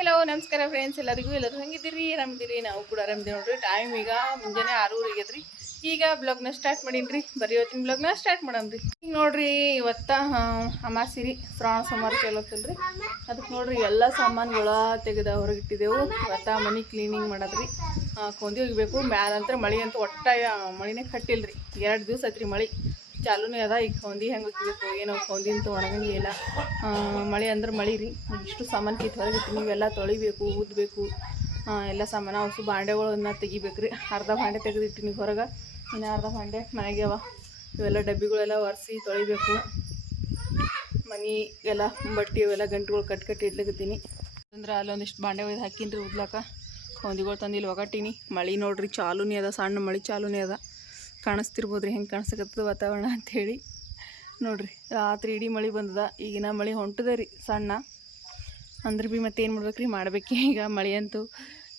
Hello ನಮಸ್ಕಾರ friends ಎಲ್ಲರಿಗೂ, ಎಲ್ಲರೂ ಹೆಂಗಿದ್ದೀರಿ? ಆರಾಮಿದ್ದೀರಿ? ನಾವು ಕೂಡ ಆರಾಮಿದ್ದೀವಿ ನೋಡ್ರಿ. ಟೈಮ್ ಈಗ ಮುಂಜಾನೆ ಆರೂರಿಗೆ ರೀ ಈಗ ಬ್ಲಾಗ್ನ ಸ್ಟಾರ್ಟ್ ಮಾಡೀನಿ ಬರೀ ಇವತ್ತಿನ ಬ್ಲಾಗ್ನ ಸ್ಟಾರ್ಟ್ ಮಾಡಮ್ರಿ ಈಗ ನೋಡ್ರಿ, ಇವತ್ತ ಅಮಾಸಿರಿ, ಶ್ರಾವಣ ಸೋಮವಾರ ಚಲೋತ್ತಲ್ರಿ ಅದಕ್ಕೆ ನೋಡ್ರಿ, ಎಲ್ಲ ಸಾಮಾನುಗಳ ತೆಗೆದ ಹೊರಗಿಟ್ಟಿದ್ದೆವು. ಇವತ್ತ ಮನೆ ಕ್ಲೀನಿಂಗ್ ಮಾಡೋದ್ರಿ. ಕೊಂದಿ ಹೋಗ್ಬೇಕು ಮ್ಯಾಲಂತ್ರ ಮಳೆ ಅಂತೂ ಒಟ್ಟ ಮಳಿನೇ ಕಟ್ಟಿಲ್ಲ ರೀ ಎರಡು ದಿವಸ ಐತ್ರಿ ಮಳೆ. ಚಾಲೂನೇ ಅದ. ಈಗ ಕೊಂದಿ ಹೆಂಗೆ ಹೋಗ್ಬೇಕು ಏನೋ ಕೊಂದಿ ಅಂತ ಒಣಗಂಗಿಲ್ಲ ಇಲ್ಲ ಮಳೆ ಅಂದ್ರೆ ಮಳೆ ರೀ. ಇಷ್ಟು ಸಾಮಾನು ಕಿತ್ತು ಹೊರಗಿತ್ತು. ನೀವೆಲ್ಲ ತೊಳಿಬೇಕು ಊದಬೇಕು ಎಲ್ಲ ಸಾಮಾನು ಅವಸು ಬಾಂಡೆಗಳನ್ನ ತೆಗಿಬೇಕು ರೀ ಅರ್ಧ ಬಾಂಡೆ ತೆಗೆದಿಟ್ಟಿನಿ ಹೊರಗೆ. ಇನ್ನು ಅರ್ಧ ಬಾಂಡೆ ಮನೆಗೆ ಅವ. ಇವೆಲ್ಲ ಡಬ್ಬಿಗಳೆಲ್ಲ ಒರೆಸಿ ತೊಳಿಬೇಕು. ಮನೆಗೆಲ್ಲ ಬಟ್ಟೆ ಇವೆಲ್ಲ ಗಂಟುಗಳು ಕಟ್ ಕಟ್ಟಿ ಇಡ್ಲಿಕ್ಕೀನಿ ಅಂದ್ರೆ ಅಲ್ಲೊಂದಿಷ್ಟು ಬಾಂಡೆ ಒಯ್ದು ಹಾಕಿನ್ರಿ ಉದ್ಲಾಕ. ಕೊಂದಿಗಳು ತಂದು ಇಲ್ಲಿ ಒಗಟ್ಟಿನಿ ಮಳೆ ನೋಡ್ರಿ, ಚಾಲೂನೇ ಅದ. ಸಣ್ಣ ಮಳೆ ಚಾಲೂನೇ ಅದ. ಕಾಣಿಸ್ತಿರ್ಬೋದು ರೀ ಹೆಂಗೆ ಕಾಣಿಸ್ಕತ್ತದ ವಾತಾವರಣ ಅಂಥೇಳಿ ನೋಡಿರಿ, ರಾತ್ರಿ ಇಡೀ ಮಳೆ ಬಂದದ, ಈಗಿನ ಮಳೆ ಹೊಂಟದ ರೀ ಸಣ್ಣ. ಅಂದ್ರೆ ಭೀ ಮತ್ತೆ ಏನು ಮಾಡ್ಬೇಕು. ರೀ ಮಾಡ್ಬೇಕು ಈಗ ಮಳೆ ಅಂತೂ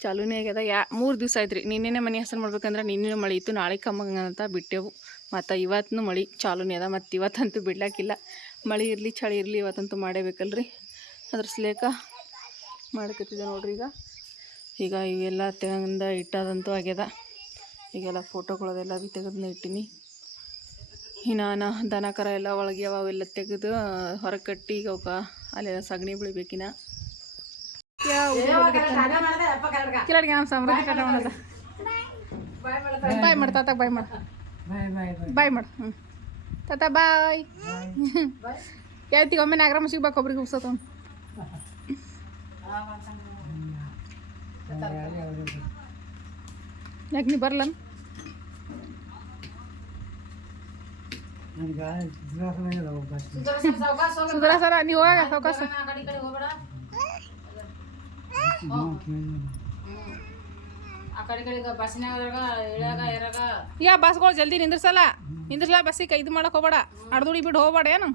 ಚಾಲೂನೇ ಆಗ್ಯದ. ಯಾ, ಮೂರು ದಿವಸ ಆಯ್ತು ರೀ ನಿನ್ನೆನೇ ಮನೆ ಹೆಸರು ಮಾಡ್ಬೇಕಂದ್ರೆ ನಿನ್ನೆ ಮಳೆ ಇತ್ತು, ನಾಳೆ ಕಮ್ಮಂಗ ಅಂತ ಬಿಟ್ಟೆವು. ಮತ್ತು ಇವತ್ತು ಮಳೆ ಚಾಲೂನೇ ಅದ, ಮತ್ತು ಇವತ್ತಂತೂ ಬಿಡ್ಲಾಕಿಲ್ಲ. ಮಳೆ ಇರಲಿ, ಚಳಿ ಇರಲಿ, ಇವತ್ತಂತೂ ಮಾಡೇಬೇಕಲ್ರಿ. ಅದ್ರ ಸ್ಲೇಕ ಮಾಡಕತ್ತಿದೆ ನೋಡ್ರಿ ಈಗ. ಈಗ ಇವೆಲ್ಲ ತೆಂಗಿಂದ ಇಟ್ಟದಂತೂ ಆಗ್ಯದ. ಈಗೆಲ್ಲ ಫೋಟೋಗಳದೆಲ್ಲ ಬಿ ತೆಗೆದು ಇಟ್ಟೀನಿ. ಇನ್ನು ದನ ಕರ ಎಲ್ಲ ಒಳಗೆ ಅವೆಲ್ಲ ತೆಗೆದು ಹೊರಗೆ ಕಟ್ಟಿ ಈಗ ಅವಕ್ಕೆ ಅಲ್ಲೆಲ್ಲ ಸಗಣಿ ಬಿಳಿಬೇಕಿನ ಕಿಲಾಡಿಗೆ ಬಾಯ್ ಮಾಡು ತಾತ, ಬಾಯ್ ಮಾಡು. ಬಾಯ್ ಮಾಡು ಹ್ಞೂ ತಾತ, ಬಾಯ್. ಹೇಳ್ತೀವಿ ಒಮ್ಮೆ ನಾಗರಮ್ಮ ಸಿಗ್ಬೇಕು ಒಬ್ರಿಗೆ ಉಪ್ಸತ್ತ ಯಾಕೆ ನೀ ಬರಲ್ಲ ಸುಧರಾ ನೀವು ಹೋಗ ಸಾವಕಾಶ ಈಗ ಬಸ್ಗಳು ಜಲ್ದಿ ನಿಂದ್ರಸಲ್ಲ? ನಿಂದ್ರಲ್ಲ ಬಸ್ಸಿಗೆ ಇದು ಮಾಡಕ್ ಹೋಗ್ಬೇಡ. ಅಡ್ದುಡಿ ಬಿಟ್ಟು ಹೋಗ್ಬೇಡ ಏನು?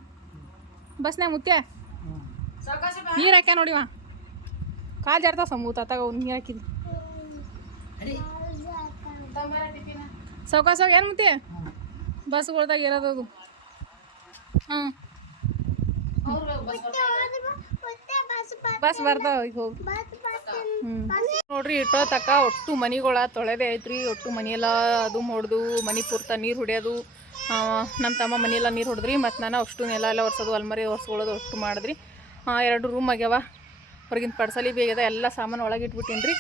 ಬಸ್ನ್ಯಾಗ ಮುತ್ಯ. ನೀರು ಹಾಕ್ಯ ನೋಡಿವ ಕಾಲು ಜಾಡ್ತಾವ ಸಮೂತ ತಗೋ ನೀರು ಹಾಕಿದ್. ಸಾವ್ಕಾಸ ಏನು ಮುತ್ಯ? ಬಸ್ಗಳ್ದಾಗ ಇರೋದು ಹಾಂ ಬಸ್ ಬರ್ತಾವ ಈಗ ಹೋಗಿ. ನೋಡ್ರಿ ಇಟ್ಟೋ ತಕ್ಕ ಒಟ್ಟು ಮನಿಗಳ ತೊಳೆದೇ ಐತ್ರಿ. ಒಟ್ಟು ಮನೆಯೆಲ್ಲ ಅದು ಹೊಡೆದು ಮನಿ ಪೂರ್ತ ನೀರು ಹೊಡ್ಯೋದು. ನಮ್ಮ ತಮ್ಮ ಮನೆಯೆಲ್ಲ ನೀರು ಹೊಡೆದ್ರಿ. ಮತ್ತು ನಾನು ಅಷ್ಟು ನೆಲ ಎಲ್ಲ ಒರೆಸೋದು ಅಲ್ಮರಿ ಒರೆಸ್ಕೊಳ್ಳೋದು ಅಷ್ಟು ಮಾಡಿದ್ರಿ. ಎರಡು ರೂಮ್ ಆಗ್ಯಾವ. ಹೊರಗಿನ ಪಡ್ಸಲಿ ಬೇಗದ ಎಲ್ಲ ಸಾಮಾನು ಒಳಗೆ ಇಟ್ಬಿಟ್ಟೀನಿ ರೀ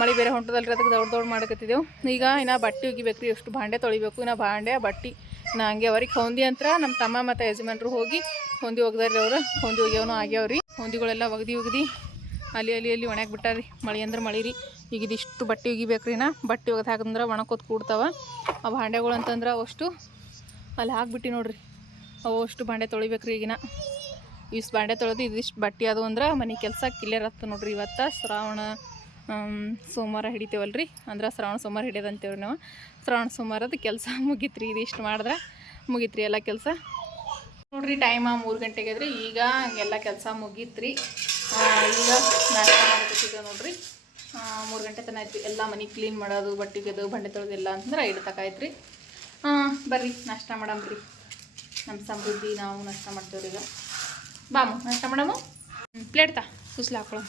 ಮಳೆ ಬೇರೆ ಹೊಂಟದಲ್ರಿ. ಅದಕ್ಕೆ ದೊಡ್ಡ ದೊಡ್ಡ ಮಾಡಕತ್ತಿದ್ದೆವು. ಈಗ ಇನ್ನು ಬಟ್ಟೆ ಒಗಿಬೇಕು ರೀ ಎಷ್ಟು ಭಾಂಡೆ ತೊಳಿಬೇಕು. ಇನ್ನು ಭಾಂಡೆ ಬಟ್ಟೆ. ಇನ್ನು ಹಂಗೆ ಅವ್ರಿಗೆ ಹೊಂದಿ ಅಂತ ನಮ್ಮ ತಮ್ಮ ಮತ್ತು ಯಜಮಾನ್ರು ಹೋಗಿ ಹೊಂದಿ ಒಗ್ದಾರ್ರಿ ಅವರು. ಹೊಂದಿ ಒಗ್ಯವನು ಆಗ್ಯಾವ್ರಿ. ಹೊಂದಿಗಳೆಲ್ಲ ಒಗ್ದು ಒಗ್ದು ಅಲ್ಲಿ ಅಲ್ಲಿ ಅಲ್ಲಿ ಒಣಗಿ ಬಿಟ್ಟಾರಿ ಮಳೆ ಅಂದ್ರೆ ಮಳೆ ರೀ. ಈಗ ಇದಿಷ್ಟು ಬಟ್ಟೆ ಒಗಿಬೇಕ್ರಿ ನಾ. ಬಟ್ಟೆ ಒಗ್ದು ಹಾಕಂದ್ರೆ ಒಣಕೋತ್ ಕೂಡ್ತಾವ. ಆ ಭಾಂಡೆಗಳು ಅಂತಂದ್ರೆ ಅವಷ್ಟು ಅಲ್ಲಿ ಹಾಕ್ಬಿಟ್ಟು ನೋಡ್ರಿ. ಅವಷ್ಟು ಭಾಂಡೆ ತೊಳಿಬೇಕ್ರಿ ಈಗಿನ. ಇಷ್ಟು ಬಾಂಡೆ ತೊಳೆದು ಇದಿಷ್ಟು ಬಟ್ಟೆ ಅದು ಅಂದ್ರೆ ಮನೆ ಕೆಲಸ ಕ್ಲಿಯರ್ ಆಗ್ತದೆ ನೋಡ್ರಿ ಇವತ್ತು. ಶ್ರಾವಣ ಸೋಮವಾರ ಹಿಡಿತೇವಲ್ರಿ? ಅಂದ್ರೆ ಶ್ರಾವಣ ಸೋಮವಾರ ಹಿಡಿಯೋದಂತೇವ್ರಿ ನಾವು. ಶ್ರಾವಣ ಸೋಮವಾರದ ಕೆಲಸ ಮುಗೀತ್ರಿ ಇದಿಷ್ಟು ಮಾಡಿದ್ರೆ ಮುಗೀತ್ರಿ ಎಲ್ಲ ಕೆಲಸ. ನೋಡ್ರಿ ಟೈಮ ಮೂರು ಗಂಟೆಗೆ ಅದ್ರಿ ಈಗ ಎಲ್ಲ ಕೆಲಸ ಮುಗೀತ್ರಿ. ಈಗ ನಾಷ್ಟ ಮಾಡ್ಕೊತಿದ್ದೆ ನೋಡ್ರಿ. ಮೂರು ಗಂಟೆ ತನಕ ಆಯ್ತು ಎಲ್ಲ ಮನೆ ಕ್ಲೀನ್ ಮಾಡೋದು, ಬಟ್ಟೆ ಒಗೆದು, ಬಂಡೆ ತೊಳೆದು ಎಲ್ಲ ಅಂತಂದ್ರೆ ಐದು ತಕ ಆಯ್ತು ಹಾಂ ಬರ್ರಿ, ನಾಷ್ಟ ಮಾಡಮ್ರಿ. ನಮ್ಮ ಸಮೃದ್ಧಿ ನಾವು ನಾಷ್ಟ ಮಾಡ್ತೇವ್ರಿ ಈಗ. ಬಾಮು, ನಾಷ್ಟ ಮಾಡಮು? ಪ್ಲೇಟ್ ತಾ ಹಾಕೊಳ್ಳೋ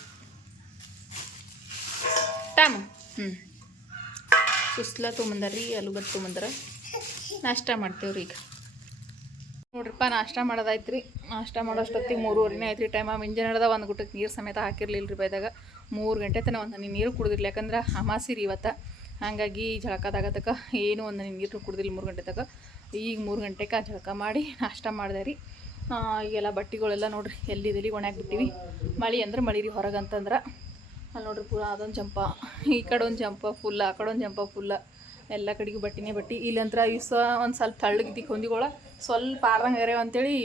ತಾಮು. ಹ್ಞೂ ಸುಸ್ಲ ರೀ ಆಲೂಗಡ್ಡೆ ತೊಗೊಂಬಂದಾರ ನಾಷ್ಟ ಮಾಡ್ತೇವ್ರಿ ಈಗ. ನೋಡ್ರಿಪ್ಪ ನಾಷ್ಟ ಮಾಡೋದಾಯ್ತು ರೀ ನಾಷ್ಟ ಮಾಡೋಷ್ಟೊತ್ತಿಗೆ ಮೂರುವರೆನೇ ಆಯ್ತು ರೀ ಟೈಮ ಆ ನಡೆದ ಒಂದು ಗುಟ್ಟಕ್ಕೆ ನೀರು ಸಮೇತ ಹಾಕಿರ್ಲಿಲ್ಲ ರೀ ಬೈದಾಗ. ಮೂರು ಗಂಟೆ ತನಕ ಒಂದು ಹನಿ ನೀರು ಕುಡಿದಿರ್ಲಿ. ಯಾಕಂದ್ರೆ ಅಮಾಸಿ ರೀ ಇವತ್ತು. ಹಾಗಾಗಿ ಜಳಕದಾಗ ತಕ ಏನು ಒಂದು ಹನಿ ನೀರು ಕುಡ್ದಿಲ್ಲ ಮೂರು ಗಂಟೆ ತಕ ಈಗ ಮೂರು ಗಂಟೆಗೆ ಜಳಕ ಮಾಡಿ ನಾಷ್ಟ ಮಾಡಿದೆ ರೀ. ಈಗೆಲ್ಲ ಬಟ್ಟೆಗಳೆಲ್ಲ ನೋಡ್ರಿ ಎಲ್ಲಿದೆಲ್ಲಿ ಒಣಗಿಬಿಟ್ಟಿವಿ ಮಳೆ ಅಂದ್ರೆ ಮಳೆ ರೀ ಹೊರಗೆ ಅಂತಂದ್ರೆ ಅಲ್ಲಿ ನೋಡ್ರಿ ಪೂರ ಅದೊಂದು ಜಂಪ ಈ ಕಡೆ ಒಂದು ಜಂಪ ಫುಲ್ಲ ಆ ಕಡೆ ಒಂದು ಜಂಪ ಫುಲ್ಲ ಎಲ್ಲ ಕಡೆಗೂ ಬಟ್ಟಿನೇ ಬಟ್ಟಿ. ಇಲ್ಲಂತ್ರ ಇಸ ಒಂದು ಸ್ವಲ್ಪ ತಳ್ಳಗಿದ್ದಿ ಹೊಂದಿಗಳ ಸ್ವಲ್ಪ ಆರ್ದಂಗೆ ಇರ್ಯಾವ ಅಂತೇಳಿ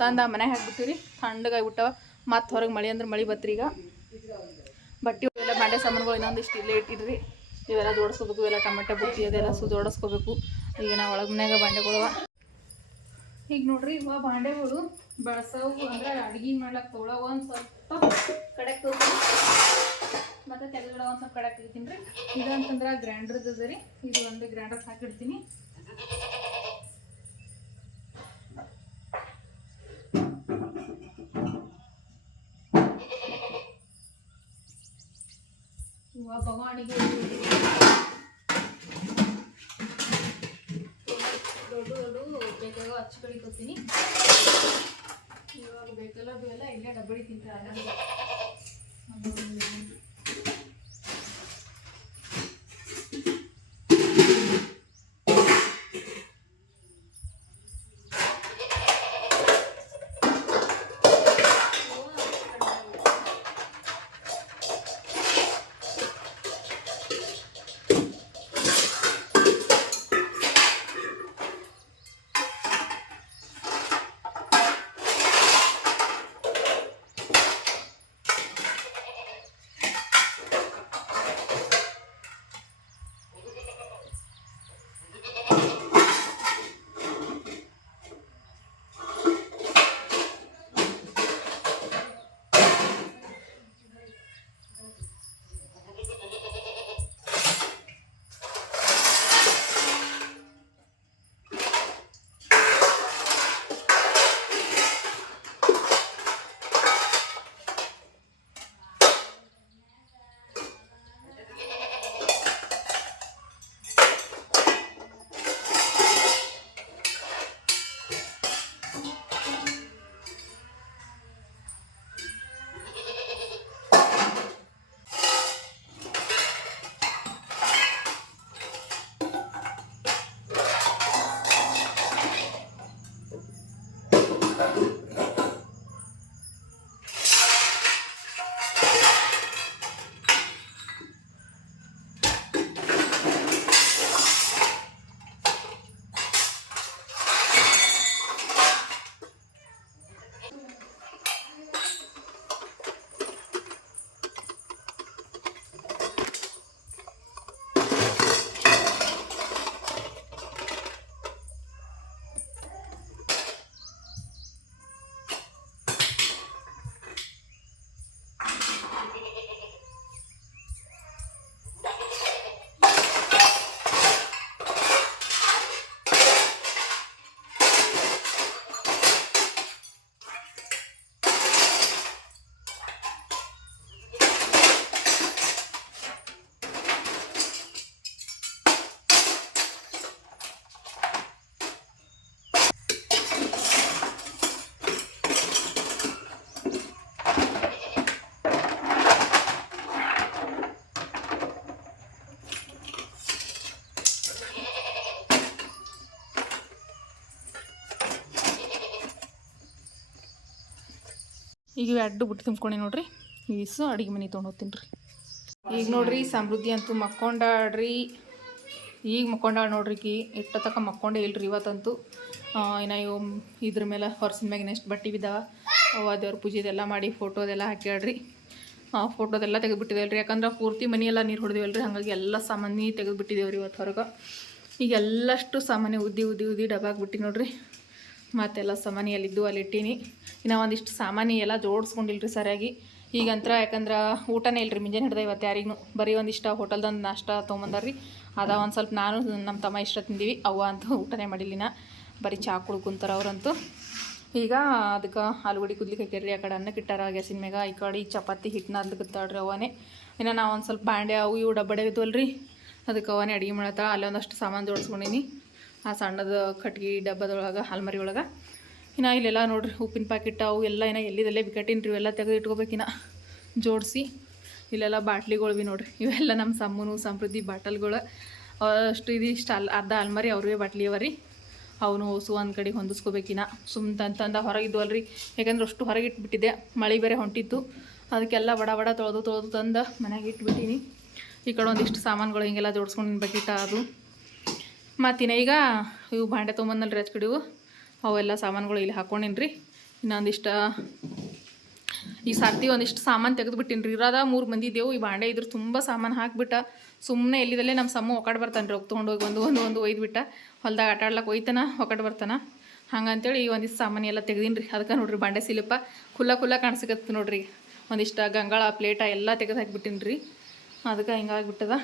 ತಂದು ಆ ಮನೆಗೆ ಹಾಕ್ಬಿಟ್ಟಿವಿ ರೀ ತಣ್ಣಗಾಗ್ಬಿಟ್ಟವ ಮತ್ತು ಹೊರಗೆ ಮಳೆ ಅಂದ್ರೆ ಮಳೆ ಬತ್ರಿ ಈಗ. ಬಟ್ಟೆ ಎಲ್ಲ ಬಾಂಡೆ ಸಾಮಾನುಗಳು ಇನ್ನೊಂದಿಷ್ಟು ಇಲ್ಲೇ ಇಟ್ಟಿದ್ರಿ ಇವೆಲ್ಲ ಜೋಡಿಸ್ಕೋಬೇಕು, ಇವೆಲ್ಲ ಟೊಮೆಟೊ ಬುತ್ತಿ ಅದೆಲ್ಲ ಸು ಜೋಡಿಸ್ಕೋಬೇಕು. ಈಗ ನಾವು ಒಳಗೆ ಮನ್ಯಾಗ ಬಾಂಡೆಗಳು. ಈಗ ನೋಡ್ರಿ ಇವ ಬಾಂಡೆಗಳು ಬಳಸವು ಅಂದ್ರೆ ಅಡ್ಗೆ ಮಾಡ್ಲಕ್ಕೆ ತೊಗೊಳವು ಒಂದು ಸ್ವಲ್ಪ. ಕಡೆ ಮತ್ತೆ ತೆಗೆದುಬಿಡ ಒಂದು ಸ್ವಲ್ಪ ಕಡೆ ಹಾಕಿರ್ತೀನಿ ರೀ. ಇದು ಅಂತಂದ್ರೆ ಗ್ರೈಂಡ್ರದ್ದು ರೀ. ಇದು ಒಂದು ಗ್ರೈಂಡರ್ ಹಾಕಿಡ್ತೀನಿ. ಭಗವಾನಿಗೆ ದೊಡ್ಡ ದೊಡ್ಡ ಬೇಕಾಗೋ ಹಚ್ಕೊಳಿಕೊತೀನಿ ಇವಾಗ ಬೇಕಲ್ಲ ಬೇಕಲ್ಲ, ಇಲ್ಲೇ ಡಬ್ಬಡಿ ತಿಂತಾರೆ. ಈಗ ಅಡ್ಡು ಬುಟ್ಟಿ ತುಂಬ್ಕೊಂಡೆ ನೋಡ್ರಿ. ಈಸು ಅಡುಗೆ ಮನೆ ತೊಗೊಂಡು ಹೋಗ್ತೀನಿ ರೀ. ಈಗ ನೋಡ್ರಿ, ಸಮೃದ್ಧಿ ಅಂತೂ ಮಕ್ಕೊಂಡಾಡ್ರಿ ಈಗ ಮಕ್ಕೊಂಡಾಳ ನೋಡ್ರಿ ಕಿ ಇಟ್ಟ ತಕ ಮಕ್ಕೊಂಡೇ ಇಲ್ರಿ ಇವತ್ತಂತೂ. ಇನ್ನು ಇದ್ರ ಮೇಲೆ ಹೊರಸಿನ ಮ್ಯಾಗಿನ ಎಷ್ಟು ಬಟ್ಟೆ ಬಿದ್ದಾವ ಅವ ದೇವ್ರ ಪೂಜೆದೆಲ್ಲ ಮಾಡಿ ಫೋಟೋದೆಲ್ಲ ಹಾಕ್ಯಾಡ್ರಿ ಫೋಟೋದೆಲ್ಲ ತೆಗೆದುಬಿಟ್ಟಿದ್ದೇವೆ ರೀ ಯಾಕಂದ್ರೆ ಪೂರ್ತಿ ಮನೆಯೆಲ್ಲ ನೀರು ಹೊಡೆದೇವಲ್ರಿ. ಹಾಗಾಗಿ ಎಲ್ಲ ಸಾಮಾನಿ ತೆಗೆದುಬಿಟ್ಟಿದ್ದೇವೆ ರೀ ಇವತ್ತು ಹೊರಗೆ. ಈಗ ಎಲ್ಲಷ್ಟು ಸಾಮಾನ್ಯ ಉದ್ದಿ ಉದ್ದಿ ಉದ್ದಿ ಡಬ್ಬಾಗ್ಬಿಟ್ಟು ನೋಡ್ರಿ. ಮತ್ತೆಲ್ಲ ಸಾಮಾನಿಯಲ್ಲಿದ್ದು ಅಲ್ಲಿಟ್ಟೀನಿ. ಇನ್ನು ಒಂದಿಷ್ಟು ಸಾಮಾನಿ ಎಲ್ಲ ಜೋಡಿಸ್ಕೊಂಡಿಲ್ರಿ ಸರಿಯಾಗಿ. ಈಗಂತ್ರ ಯಾಕಂದ್ರೆ ಊಟನೇ ಇಲ್ರಿ ಮುಂಜಾನೆ ಹಿಡ್ದೆ ಇವತ್ತು ಯಾರಿಗೂ ಬರೀ ಒಂದಿಷ್ಟು ಹೋಟೆಲ್ದೊಂದು ನಾಷ್ಟ ತೊಗೊಂಬಂದಾರ್ರಿ. ಅದ ಒಂದು ಸ್ವಲ್ಪ ನಾನು ನಮ್ಮ ತಮ್ಮ ಇಷ್ಟ ತಿಂದೀವಿ. ಅವ್ವ ಅಂತೂ ಊಟನೇ ಮಾಡಿಲ್ಲಿನ ಬರೀ ಚಾ ಕುಡ್ಕೊಂತಾರ ಅವರಂತೂ. ಈಗ ಅದಕ್ಕೆ ಆಲೂಗಡಿ ಕುದ್ಲಿಕ್ಕೆ ಹಾಕ್ಯಾರ್ರಿ. ಆ ಕಡೆ ಅನ್ನಕ್ಕೆ ಇಟ್ಟಾರ ಗ್ಯಾಸಿನ ಮ್ಯಾಗ, ಈ ಕಡೆ ಚಪಾತಿ ಹಿಟ್ಟನ್ನ ಅದ್ಲಿಕತ್ತಾಳ್ರಿ ಅವನೇ ಇನ್ನು ನಾವು ಒಂದು ಸ್ವಲ್ಪ ಬಾಂಡೆ ಅವು ಇವು ಡಬ್ಬಡೆ ಇದ್ವಲ್ರಿ ಅದಕ್ಕೆ ಅವನೇ ಅಡುಗೆ ಮಾಡತ್ತಾಳ ಅಲ್ಲೊಂದಷ್ಟು ಸಾಮಾನು ಜೋಡಿಸ್ಕೊಂಡೀನಿ. ಆ ಸಣ್ಣದು ಕಟ್ಗೆ ಡಬ್ಬದೊಳಗೆ ಅಲ್ಮರಿ ಒಳಗೆ. ಇನ್ನು ಇಲ್ಲೆಲ್ಲ ನೋಡ್ರಿ, ಉಪ್ಪಿನ ಪ್ಯಾಕೆಟ್ ಅವು ಎಲ್ಲ ಇನ್ನು ಎಲ್ಲಿದಲ್ಲೇ ಬಿಕಟ್ಟಿನ ರೀ ಇವೆಲ್ಲ ತೆಗೆದು ಇಟ್ಕೋಬೇಕಿನ್ನ ಜೋಡಿಸಿ. ಇಲ್ಲೆಲ್ಲ ಬಾಟ್ಲಿಗಳು ಭೀ ನೋಡ್ರಿ, ಇವೆಲ್ಲ ನಮ್ಮ ಸಮ್ಮನು ಸಮೃದ್ಧಿ ಬಾಟಲ್ಗಳು. ಅಷ್ಟು ಇದಿಷ್ಟು ಅಲ್, ಅರ್ಧ ಅಲ್ಮರಿ ಅವ್ರಿಗೆ ಬಾಟ್ಲಿ ಅವ ರೀ. ಅವನು ಹೊಸು ಒಂದು ಕಡೆ ಹೊಂದಿಸ್ಕೋಬೇಕಿನ ಸುಮ್ ತಂತಂದ ಹೊರಗಿದ್ವಲ್ರಿ. ಯಾಕಂದ್ರೆ ಅಷ್ಟು ಹೊರಗೆ ಇಟ್ಬಿಟ್ಟಿದ್ದೆ ಮಳೆ ಬೇರೆ ಹೊಂಟಿತ್ತು. ಅದಕ್ಕೆಲ್ಲ ಬಡ ಬಡ ತೊಳೆದು ತೊಳೆದು ತಂದು ಮನೆಗೆ ಇಟ್ಬಿಟ್ಟೀನಿ. ಈ ಕಡೆ ಒಂದಿಷ್ಟು ಸಾಮಾನುಗಳು ಹಿಂಗೆಲ್ಲ ಜೋಡಿಸ್ಕೊಂಡು ಬಕೆಟ ಅದು. ಮತ್ತಿನ ಈಗ ಇವು ಭಾಂಡೆ ರೀ ಕಡಿವು ಅವೆಲ್ಲ ಸಾಮಾನುಗಳು ಇಲ್ಲಿ ಹಾಕ್ಕೊಂಡಿನ್ರಿ ಇನ್ನೊಂದಿಷ್ಟು ಈ ಸರ್ತಿ ಒಂದಿಷ್ಟು ಸಾಮಾನು ತೆಗೆದುಬಿಟ್ಟಿನಿ ರೀ ಇರೋದ ಮೂರು ಮಂದಿ ಇದ್ದೇವು. ಈ ಬಾಂಡೆ ಇದ್ರ ತುಂಬ ಸಾಮಾನು ಹಾಕಿಬಿಟ್ಟ. ಸುಮ್ಮನೆ ಎಲ್ಲಿದಲ್ಲೇ ನಮ್ಮ ಸಮ್ಮ ಒಕಾಡ್ ಬರ್ತಾನೆ ರೀ ಹೋಗಿ ತೊಗೊಂಡೋಗಿ ಒಂದು ಒಂದು ಒಂದು ಒಯ್ದುಬಿಟ್ಟ. ಹೊಲ್ದಾಗ ಆಟ ಆಡ್ಲಕ್ಕೆ ಒಯ್ತಾನ ಒಕಾಡ್ ಬರ್ತಾನ. ಹಂಗಂತೇಳಿ ಈ ಒಂದಿಷ್ಟು ಸಾಮಾನು ಎಲ್ಲ ತೆಗ್ದೀನಿ ರೀ ಅದಕ್ಕೆ ನೋಡ್ರಿ ಬಾಂಡೆ ಸಿಲಿಪ್ಪ ಖುಲ್ಲ ಖುಲ್ಲ ಕಾಣಿಸ್ಕತ್ತ ನೋಡ್ರಿ. ಒಂದಿಷ್ಟು ಗಂಗಾಳ, ಪ್ಲೇಟ ಎಲ್ಲ ತೆಗೆದು ಹಾಕಿಬಿಟ್ಟಿನಿ ರೀ ಅದಕ್ಕೆ ಹಿಂಗಾಗ್ಬಿಟ್ಟದ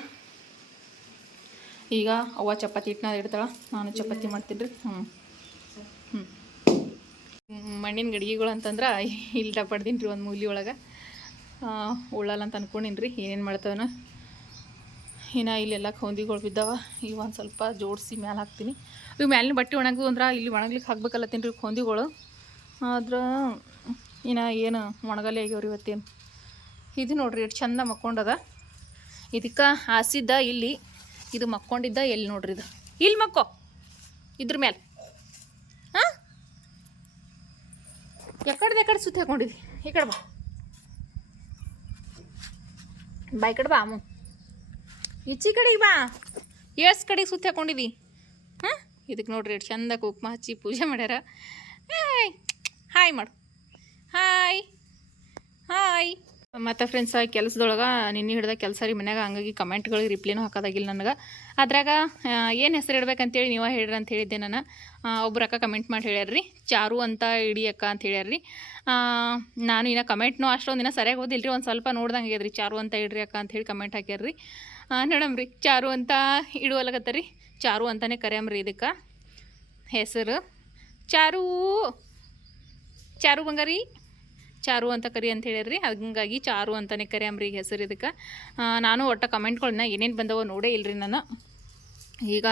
ಈಗ ಅವ್ವ ಚಪಾತಿ ಹಿಟ್ಟನ್ನ ಇಡ್ತಾಳೆ, ನಾನು ಚಪಾತಿ ಮಾಡ್ತೀನಿ ರೀ ಹ್ಞೂ ಹ್ಞೂ ಮಣ್ಣಿನ ಗಡಿಗೆಗಳು ಅಂತಂದ್ರೆ ಇಲ್ಲಿ ಪಡ್ದೀನಿ ರೀ ಒಂದು ಮೂಲಿ ಒಳಗೆ. ಉಳ್ಳಲ್ಲ ಅಂತ ಅನ್ಕೊಂಡಿನ್ರಿ ರೀ ಏನೇನು ಮಾಡ್ತಾವನ. ಇನ್ನು ಇಲ್ಲೆಲ್ಲ ಕೌಂದಿಗಳು ಬಿದ್ದಾವ, ಈಗ ಒಂದು ಸ್ವಲ್ಪ ಜೋಡಿಸಿ ಮ್ಯಾಲೆ ಹಾಕ್ತೀನಿ. ಇವು ಮ್ಯಾಲಿನ ಬಟ್ಟೆ ಒಣಗು ಅಂದ್ರೆ ಇಲ್ಲಿ ಒಣಗ್ಲಿಕ್ಕೆ ಹಾಕ್ಬೇಕಲ್ಲ ತಿನ್ರಿ ಕೊಂದಿಗಳು ಆದ್ರೆ ಇನ್ನು ಏನು ಒಣಗಲ್ಲೇ ಆಗ್ಯವ್ರಿ ಇವತ್ತೇನು. ಇದು ನೋಡ್ರಿ ಎಷ್ಟು ಚಂದ ಮಕ್ಕೊಂಡದ. ಇದಕ್ಕೆ ಹಾಸಿದ್ದ ಇಲ್ಲಿ ಇದು ಮಕ್ಕೊಂಡಿದ್ದ ಎಲ್ಲಿ ನೋಡ್ರಿ ಇದು? ಇಲ್ಲಿ ಮಕ್ಕೋ. ಇದ್ರ ಮೇಲೆ ಹಾಂ? ಎಕಡ್ದು ಎಕಡೆ ಸುತ್ತ ಹಾಕೊಂಡಿದ್ವಿ ಈ ಕಡೆ ಬಾ. ಬಾ ಕಡೆ ಬಾ, ಅಮ್ಮ. ಈಚಿ ಕಡೆಗೆ ಬಾ. ಏಸ್ ಕಡೆಗೆ ಸುತ್ತ ಹಾಕೊಂಡಿದ್ವಿ ಹಾಂ? ಇದಕ್ಕೆ ನೋಡ್ರಿ ಎಷ್ಟು ಚಂದ ಕುಕ್ಮ ಹಚ್ಚಿ ಪೂಜೆ ಮಾಡ್ಯಾರ. ಹಾಯ್ ಹಾಯ್ ಮಾಡು. ಹಾಯ್. ಹಾಯ್. ಮತ್ತು ಫ್ರೆಂಡ್ಸ್ ಕೆಲಸದೊಳಗೆ ನಿನ್ನೆ ಹಿಡ್ದ ಕೆಲಸ ರೀ ಮನ್ಯಾಗ. ಹಂಗಾಗಿ ಕಮೆಂಟ್ಗಳಿಗೆ ರಿಪ್ಲೈನೂ ಹಾಕೋದಾಗಿಲ್ಲ ನನಗೆ. ಅದ್ರಾಗ ಏನು ಹೆಸರು ಇಡ್ಬೇಕಂತೇಳಿ ನೀವೇ ಹೇಳ್ರಿ ಅಂತ ಹೇಳಿದ್ದೆ ನಾನು. ಒಬ್ರು ಅಕ್ಕ ಕಮೆಂಟ್ ಮಾಡಿ ಹೇಳ್ಯಾರ್ರಿ. ಚಾರು ಅಂತ ಇಡಿ ಅಕ್ಕ ಅಂತ ಹೇಳ್ಯಾರ್ರಿ. ನಾನು ಇನ್ನು ಕಮೆಂಟ್ನೂ ಅಷ್ಟೊಂದು ದಿನ ಸರಿಯಾಗಿ ಓದಿಲ್ಲ ರೀ ಒಂದು ಸ್ವಲ್ಪ ನೋಡ್ದಂಗೆ ಆಗ್ಯದ್ರಿ. ಚಾರು ಅಂತ ಇಡ್ರಿ ಅಕ್ಕ ಅಂತ ಹೇಳಿ ಕಮೆಂಟ್ ಹಾಕ್ಯಾರ್ರಿ. ನೋಡಮ್ರಿ. ಚಾರು ಅಂತ ಇಡುವಲ್ಲಗತ್ತರಿ ಚಾರು ಅಂತಲೇ ಕರೆಯಮ್ರಿ ಇದಕ್ಕೆ. ಹೆಸರು ಚಾರು. ಚಾರು ಬಂಗಾರಿ. ಚಾರು ಅಂತ ಕರಿ ಅಂತ ಹೇಳಿರಿ ಹಂಗಾಗಿ ಚಾರು ಅಂತಲೇ ಕರಿ ಈಗ ಹೆಸರು ಇದಕ್ಕೆ. ನಾನು ಒಟ್ಟು ಕಮೆಂಟ್ಗಳನ್ನ ಏನೇನು ಬಂದವ ನೋಡೇ ಇಲ್ರಿ ನಾನು. ಈಗ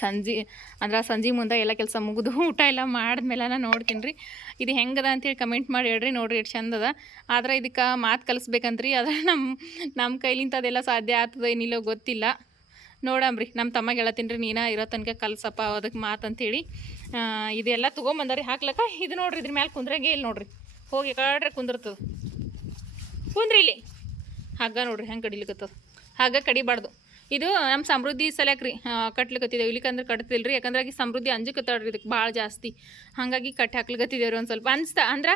ಸಂಜೆ, ಅಂದ್ರೆ ಸಂಜೆ ಮುಂದೆ ಎಲ್ಲ ಕೆಲಸ ಮುಗಿದು ಊಟ ಎಲ್ಲ ಮಾಡಿದ್ಮೇಲೆ ನಾನು ನೋಡ್ತೀನಿ ರೀ ಇದು ಹೆಂಗದ ಅಂತೇಳಿ ಕಮೆಂಟ್ ಮಾಡಿ ಹೇಳ್ರಿ, ನೋಡ್ರಿ ಎಷ್ಟು ಚಂದದ. ಆದ್ರೆ ಇದಕ್ಕೆ ಮಾತು ಕಲಿಸ್ಬೇಕಂತ್ರಿ ಅದ್ರ ನಮ್ಮ ನಮ್ಮ ಕೈಲಿಂತ ಅದೆಲ್ಲ ಸಾಧ್ಯ ಆಗ್ತದ ಏನಿಲ್ಲೋ ಗೊತ್ತಿಲ್ಲ. ನೋಡಂಬ್ರಿ ನಮ್ಮ ತಮ್ಮಗೆ ಹೇಳತ್ತೀನಿ ರೀ, ನೀನು ಇರೋ ತನಕ ಕಲ್ಸಪ್ಪ ಅದಕ್ಕೆ ಮಾತು ಇದೆಲ್ಲ ತೊಗೊಂಬಂದಾರಿ, ಹಾಕ್ಲಕ್ಕ. ಇದು ನೋಡ್ರಿ ಇದ್ರ ಮ್ಯಾಲೆ ಕುಂದ್ರಂಗೆ ಇಲ್ಲಿ ನೋಡ್ರಿ. ಹೋಗಿ ಕಡ್ರೆ ಕುಂದಿರ್ತದ. ಕುಂದ್ರಿ ಇಲ್ಲಿ. ಹಗ್ಗ ನೋಡ್ರಿ ಹೆಂಗೆ ಕಡಿಲಿಕತ್ತದ. ಹಗ್ಗ ಕಡಿಬಾರ್ದು. ಇದು ನಮ್ಮ ಸಮೃದ್ಧಿ ಸಲಕ ರೀ ಕಟ್ಲಿಕತ್ತಿದ್ದೇವೆ ಇಲ್ಲಿಕಂದ್ರೆ ಕಟ್ತಿಲ್ಲ ರೀ ಯಾಕಂದ್ರೆ ಆಗಿ ಸಮೃದ್ಧಿ ಅಂಜಕತ್ತಾಳ್ರಿ ಇದಕ್ಕೆ ಭಾಳ ಜಾಸ್ತಿ. ಹಾಗಾಗಿ ಕಟ್ಟಿ ಹಾಕ್ಲಿಕತ್ತಿದ್ದೇವೆ ರೀ ಒಂದು ಸ್ವಲ್ಪ. ಅನಿಸ್ತಾ, ಅಂದ್ರೆ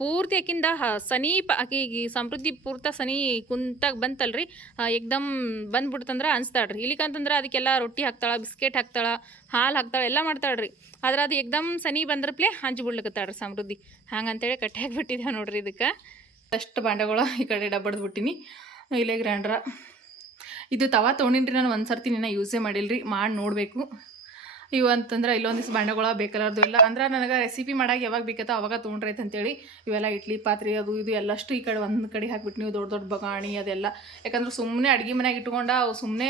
ಪೂರ್ತಿ ಆಕಿಂದ ಸನೀಪ ಆಕಿ ಸಮೃದ್ಧಿ ಪೂರ್ತ ಸನಿ ಕುಂತಾಗ ಬಂತಲ್ರಿ. ರೀ ಏಕ್ದಮ್ ಬಂದ್ಬಿಡ್ತಂದ್ರೆ ಅನ್ಸ್ತಾಳ್ರಿ. ಇಲ್ಲಿಕಂತಂದ್ರೆ ಅದಕ್ಕೆಲ್ಲ ರೊಟ್ಟಿ ಹಾಕ್ತಾಳೆ, ಬಿಸ್ಕೆಟ್ ಹಾಕ್ತಾಳೆ, ಹಾಲು ಹಾಕ್ತಾಳೆ, ಎಲ್ಲ ಮಾಡ್ತಾಳ್ರಿ. ಆದ್ರೆ ಅದು ಎಕ್ದಮ್ ಸನಿ ಬಂದ್ರಪ್ಲೆ ಹಂಚಿ ಬಿಡ್ಲಿಕತ್ತಾಳ್ರಿ ಸಮೃದ್ಧಿ. ಹಂಗಂತೇಳಿ ಕಟ್ಟಿ ಹಾಕ್ಬಿಟ್ಟಿದ್ದೇವೆ ನೋಡ್ರಿ ಇದಕ್ಕೆ. ಅಷ್ಟು ಬಾಂಡೆಗಳು ಈ ಕಡೆ ಡಬ್ಬಡ್ದು ಬಿಟ್ಟಿನಿ ಇಲ್ಲೇ ಗ್ರ್ಯಾಂಡ್ರ. ಇದು ತವಾ ತೊಗೊಂಡಿನ್ರಿ ನಾನು ಒಂದು ಸರ್ತಿ ನಿನ್ನ ಯೂಸೇ ಮಾಡಿಲ್ರಿ, ಮಾಡಿ ನೋಡಬೇಕು. ಇವು ಅಂತಂದ್ರೆ ಇಲ್ಲೊಂದಿಷ್ಟು ಬಾಂಡೆಗಳು ಬೇಕಾರದು ಇಲ್ಲ ಅಂದ್ರೆ ನನಗೆ ರೆಸಿಪಿ ಮಾಡಾಗ ಯಾವಾಗ ಬೇಕತ್ತ ಅವಾಗ ತೊಗೊಂಡ್ರೈತೆ ಅಂತೇಳಿ ಇವೆಲ್ಲ ಇಡ್ಲಿ, ಪಾತ್ರೆ, ಅದು ಇದು ಎಲ್ಲಷ್ಟು ಈ ಕಡೆ ಒಂದು ಕಡೆ ಹಾಕ್ಬಿಟ್ಟು ನೀವು ದೊಡ್ಡ ದೊಡ್ಡ ಬಗಾಣಿ ಅದೆಲ್ಲ. ಯಾಕಂದ್ರೆ ಸುಮ್ಮನೆ ಅಡುಗೆ ಮನೆಯಾಗ ಇಟ್ಕೊಂಡು ಸುಮ್ಮನೆ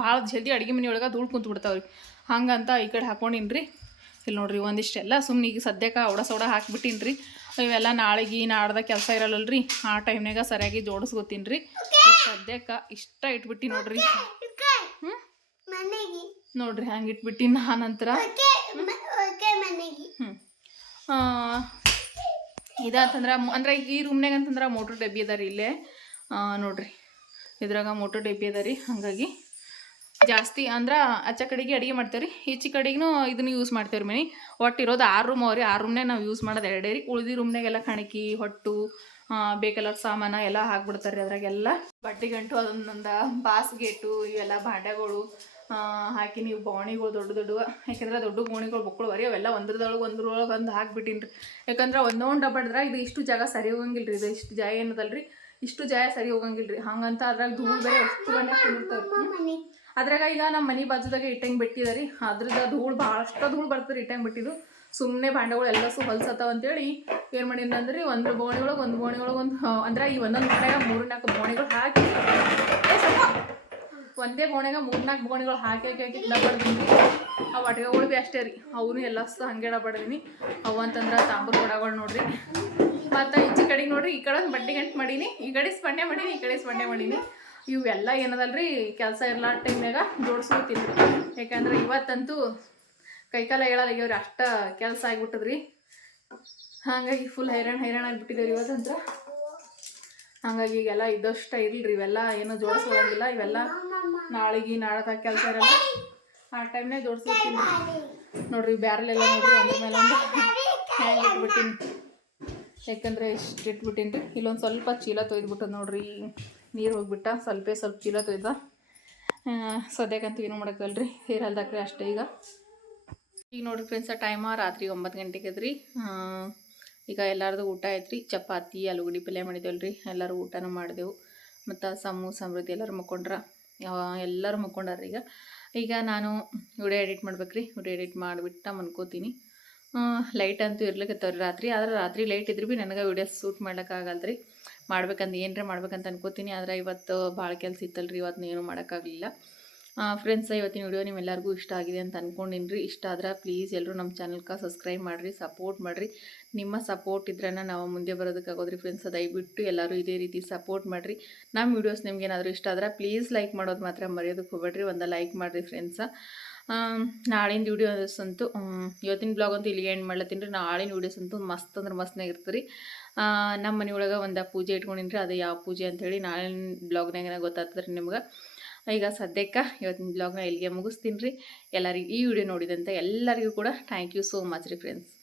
ಭಾಳ ಜಲ್ದಿ ಅಡುಗೆ ಮನೆ ಒಳಗೆ ಧೂಳು ಕುಂತು ಬಿಡ್ತಾವ್ರಿ ಹಂಗಂತ ಈ ಕಡೆ ಹಾಕೊಂಡಿನ್ರಿ. ಇಲ್ಲಿ ನೋಡ್ರಿ ಒಂದಿಷ್ಟೆಲ್ಲ ಸುಮ್ಮನೆ ಈಗ ಸದ್ಯಕ್ಕೆ ಅವಡ ಸೌಡ ರೀ ಇವೆಲ್ಲ ನಾಳೆಗೆ ನಾಡ್ದ ಕೆಲಸ ಇರಲ್ಲಲ್ರಿ. ಆ ಟೈಮ್ನಾಗ ಸರಿಯಾಗಿ ಜೋಡಿಸ್ಕೊತೀನಿ ರೀ ಸದ್ಯಕ್ಕೆ ಇಷ್ಟ ಇಟ್ಬಿಟ್ಟಿ ನೋಡ್ರಿ. ನೋಡ್ರಿ ಹಂಗೆ ಇಟ್ಬಿಟ್ಟಿನ ನಾ ನಂತರ ಇದಂತಂದ್ರೆ ಅಂದ್ರೆ ಈ ರೂಮ್ನಾಗ ಅಂತಂದ್ರೆ ಮೋಟ್ರ್ ಡಬ್ಬಿ ಅದ ರೀ ಇಲ್ಲೇ. ಆ, ನೋಡ್ರಿ. ಇದ್ರಾಗ ಮೋಟ್ರ್ ಡಬ್ಬಿ ಅದ ರೀ ಹಾಗಾಗಿ. ಜಾಸ್ತಿ ಅಂದ್ರೆ ಆಚೆ ಕಡೆಗೆ ಅಡುಗೆ ಮಾಡ್ತೇವೆ ರೀ ಈಚೆ ಕಡೆಗೂ ಇದನ್ನು ಯೂಸ್ ಮಾಡ್ತೇವೆ ರೀ ಮನೆ. ಒಟ್ಟು ಇರೋದು ಆರು ರೂಮ್ ಅವ್ರಿ. ಆರು ರೂಮ್ನೇ ನಾವು ಯೂಸ್ ಮಾಡೋದು ಎರಡೇ ರೀ. ಉಳ್ದಿ ರೂಮ್ನಾಗೆಲ್ಲ ಕಣಕಿ, ಹೊಟ್ಟು ಬೇಕಲ್ಲ ಸಾಮಾನು ಎಲ್ಲ ಹಾಕ್ಬಿಡ್ತಾರೆ ರೀ ಅದ್ರಾಗೆಲ್ಲ. ಬಟ್ಟೆ ಗಂಟು ಅದೊಂದೊಂದು ಬಾಸ್ಗೇಟು ಇವೆಲ್ಲ ಭಾಂಡೆಗಳು ಹಾಕಿ ನೀವು ಬೋಣಿಗಳು ದೊಡ್ಡ ದೊಡ್ಡ, ಯಾಕಂದ್ರೆ ದೊಡ್ಡ ಬೋಣಿಗಳು ಬೊಕ್ಕಳು ಬರೀ ಅವೆಲ್ಲ ಒಂದ್ರದೊಳಗೆ ಒಂದ್ರೊಳಗೆ ಒಂದು ಹಾಕ್ಬಿಟ್ಟಿನಿ ರೀ ಯಾಕಂದ್ರೆ ಒಂದೊಂದು ಡಬ್ಬಡ್ದ್ರೆ ಇದು ಇಷ್ಟು ಜಾಗ ಸರಿ ಹೋಗಂಗಿಲ್ಲ ರೀ ಇದು ಇಷ್ಟು ಜಾಗ ರೀ ಇಷ್ಟು ಜಾಗ ಸರಿ ಹೋಗಂಗಿಲ್ಲ ರೀ ಹಂಗಂತ ಅದ್ರಾಗ ಧೂಳು ಬೇರೆ ಎಷ್ಟು ಗಂಟೆ ಕುಂದಿರ್ತಾವೆ ಅದ್ರಾಗ ಈಗ ನಮ್ಮ ಮನೆ ಬಾಜುದಾಗ ಇಟ್ಟಂಗೆ ಬಿಟ್ಟಿದೆ ರೀ ಅದ್ರದ್ದು ಧೂಳು ಭಾಳಷ್ಟು ಧೂಳು ಬರ್ತದೆ ಇಟ್ಟಂಗೆ ಬಿಟ್ಟಿದ್ದು. ಸುಮ್ಮನೆ ಭಾಂಡೆಗಳು ಎಲ್ಲ ಸು ಹೊಲ್ಸತ್ತಾವ ಅಂತೇಳಿ ಏನು ಮಾಡೀನಿ ಅಂದ್ರೆ ಒಂದು ಬೋಣಿ ಒಂದು ಬೋಣಿ ಒಂದು ಅಂದ್ರೆ ಈ ಒಂದೊಂದು ಬೋಣೆಗ ಮೂರು ನಾಲ್ಕು ಬೋಣಿಗಳು ಹಾಕಿ ಒಂದೇ ಬೋಣೆಗ ಮೂರು ನಾಲ್ಕು ಬೋಣಿಗಳು ಹಾಕಿ ಹಾಕಿ ಹಾಕಿ ಬಡ್ದೀನಿ. ಆ ಒಟಗಗಳು ಭೀ ಅಷ್ಟೇ ರೀ. ಅವನು ಎಲ್ಲ ಸಹ ಹಂಗೆ ಬಡ್ದೀನಿ. ಅವು ಅಂತಂದ್ರೆ ತಾಂಬೂರು ಕೊಡಗಳು ನೋಡ್ರಿ. ಮತ್ತು ಈಚೆ ಕಡೆಗೆ ನೋಡ್ರಿ, ಈ ಕಡೆ ಒಂದು ಬಡ್ಡಿ ಗಂಟು ಮಾಡೀನಿ. ಈ ಕಡೆ ಸ್ಪಂಡೆ ಮಾಡೀನಿ, ಈ ಕಡೆ ಸ್ಪಂಡೆ ಮಾಡೀನಿ. ಇವೆಲ್ಲ ಏನದಲ್ರಿ? ಕೆಲಸ ಇರಲ್ಲ ಟೈಮ್ನಾಗ ಜೋಡಿಸ್ಕೊತೀನಿ ರೀ ಯಾಕಂದ್ರೆ ಇವತ್ತಂತೂ ಕೈಕಾಲ ಹೇಳಲಾಗ್ಯವ್ರಿ ಅಷ್ಟ ಕೆಲಸ ಆಗಿಬಿಟ್ಟದ್ರಿ. ಹಾಗಾಗಿ ಫುಲ್ ಹೈರಾಣ ಹೈರಾಣ ಆಗಿಬಿಟ್ಟಿದ್ದೇವ್ರಿ ಇವತ್ತಂತ್ರ. ಹಾಗಾಗಿ ಈಗೆಲ್ಲ ಇದ್ದಷ್ಟ ಇರಲ್ರಿ, ಇವೆಲ್ಲ ಏನು ಜೋಡಿಸ್ಕೊಳಂಗಿಲ್ಲ, ಇವೆಲ್ಲ ನಾಳೆಗೆ ನಾಳೆ ಕೆಲಸ ಇರಲ್ಲ. ಆ ಟೈಮ್ನಾಗ ಜೋಡಿಸ್ಕೊತೀನಿ ನೋಡ್ರಿ ಬ್ಯಾರಲೆಲ್ಲ ನೋಡ್ರಿ, ಒಂದ್ರ ಮೇಲೆ ಒಂದು ಹ್ಯಾಂಗ್ ಯಾಕಂದ್ರೆ ಇಷ್ಟು ಇಟ್ಬಿಟ್ಟಿನಿ ರೀ ಇಲ್ಲೊಂದು ಸ್ವಲ್ಪ ಚೀಲ ತೊಯ್ದ್ಬಿಟ್ಟದ ನೋಡ್ರಿ. ನೀರು ಹೋಗ್ಬಿಟ್ಟ. ಸ್ವಲ್ಪ ಸ್ವಲ್ಪ ಚೀಲ ತೊಯ್ದ ಸದ್ಯಕ್ಕಂತೂ ಏನು ಮಾಡೋಕ್ಕಲ್ರಿ ಹೇರ್ ರೀ ಅಷ್ಟೇ ಈಗ. ಈಗ ನೋಡ್ರಿ ಫ್ರೆಂಡ್ಸ ಟೈಮ ರಾತ್ರಿ ಒಂಬತ್ತು ಗಂಟೆಗೆ ಅದ್ರಿ ಈಗ ಎಲ್ಲರದು ಊಟ ಐತ್ರಿ ಚಪಾತಿ, ಆಲೂಗಡ್ಡೆ ಪಲ್ಯ ಮಾಡಿದೇವಲ್ರಿ. ಎಲ್ಲರೂ ಊಟನೂ ಮಾಡಿದೆವು. ಮತ್ತು ಸಮೂ, ಸಮೃದ್ಧಿ ಎಲ್ಲರೂ ಮಕ್ಕೊಂಡ್ರ. ಎಲ್ಲರೂ ಮಕ್ಕೊಂಡಾರ ಈಗ. ಈಗ ನಾನು ವಿಡಿಯೋ ಎಡಿಟ್ ಮಾಡ್ಬೇಕ್ರಿ. ವಿಡಿಯೋ ಎಡಿಟ್ ಮಾಡಿಬಿಟ್ಟು ಮನ್ಕೋತೀನಿ ಲೈಟ್ ಅಂತೂ ಇರ್ಲಿಕ್ಕತ್ತವ್ರಿ ರಾತ್ರಿ. ಆದ್ರೆ ರಾತ್ರಿ ಲೈಟ್ ಇದ್ರೆ ಭೀ ನನಗೆ ವಿಡಿಯೋ ಶೂಟ್ ಮಾಡ್ಲಿಕ್ಕಾಗಲ್ಲ ರೀ ಮಾಡ್ಬೇಕಂದು, ಏನರ ಮಾಡ್ಬೇಕಂತ ಅನ್ಕೋತೀನಿ, ಆದರೆ ಇವತ್ತು ಭಾಳ ಕೆಲಸ ಇತ್ತಲ್ರಿ ಇವತ್ತು ಏನೂ ಮಾಡೋಕ್ಕಾಗಲಿಲ್ಲ. ಫ್ರೆಂಡ್ಸ್ ಇವತ್ತಿನ ವಿಡಿಯೋ ನಿಮ್ಮೆಲ್ಲರಿಗೂ ಇಷ್ಟ ಆಗಿದೆ ಅಂತ ಅನ್ಕೊಂಡಿನಿ ರೀ ಇಷ್ಟ ಆದ್ರೆ ಪ್ಲೀಸ್ ಎಲ್ಲರೂ ನಮ್ಮ ಚಾನಲ್ಗೆ ಸಬ್ಸ್ಕ್ರೈಬ್ ಮಾಡಿರಿ ಸಪೋರ್ಟ್ ಮಾಡಿರಿ. ನಿಮ್ಮ ಸಪೋರ್ಟ್ ಇದ್ರೇ ನಾವು ಮುಂದೆ ಬರೋದಕ್ಕಾಗೋದ್ರಿ ಫ್ರೆಂಡ್ಸ್ ದಯವಿಟ್ಟು ಎಲ್ಲರೂ ಇದೇ ರೀತಿ ಸಪೋರ್ಟ್ ಮಾಡಿರಿ. ನಮ್ಮ ವಿಡಿಯೋಸ್ ನಿಮ್ಗೆ ಏನಾದ್ರು ಇಷ್ಟ ಆದ್ರೆ ಪ್ಲೀಸ್ ಲೈಕ್ ಮಾಡೋದು ಮಾತ್ರ ಮರೆಯೋದಕ್ಕೆ ಹೋಗ್ಬೇಡ್ರಿ, ಒಂದು ಲೈಕ್ ಮಾಡಿರಿ ಫ್ರೆಂಡ್ಸ ನಾಳಿನ ವಿಡಿಯೋಸ್ ಅಂತೂ ಇವತ್ತಿನ ಬ್ಲಾಗ್ ಅಂತೂ ಇಲ್ಲಿಗೆ ಎಂಡ್ ಮಾಡ್ಲತ್ತೀನಿ ರೀ. ನಾಳಿನ ವೀಡಿಯೋಸ್ ಅಂತೂ ಮಸ್ತ್ ಅಂದ್ರೆ ಮಸ್ತ್ನಾಗಿರ್ತೀರಿ ನಮ್ಮ ಮನೆಯೊಳಗೆ ಒಂದು ಪೂಜೆ ಇಟ್ಕೊಂಡಿನ್ರಿ, ಅದು ಯಾವ ಪೂಜೆ ಅಂಥೇಳಿ ನಾಳೆ ಬ್ಲಾಗ್ನಾಗ ಗೊತ್ತಾಗ್ತದೆ ರೀ ನಿಮ್ಗೆ. ಈಗ ಸದ್ಯಕ್ಕೆ ಇವತ್ತಿನ ಬ್ಲಾಗ್ನ ಇಲ್ಲಿಗೆ ಮುಗಿಸ್ತೀನಿ ರೀ ಎಲ್ಲರಿಗೂ ಈ ವಿಡಿಯೋ ನೋಡಿದಂಥ ಎಲ್ಲರಿಗೂ ಕೂಡ ಥ್ಯಾಂಕ್ ಯು ಸೋ ಮಚ್ ರೀ ಫ್ರೆಂಡ್ಸ್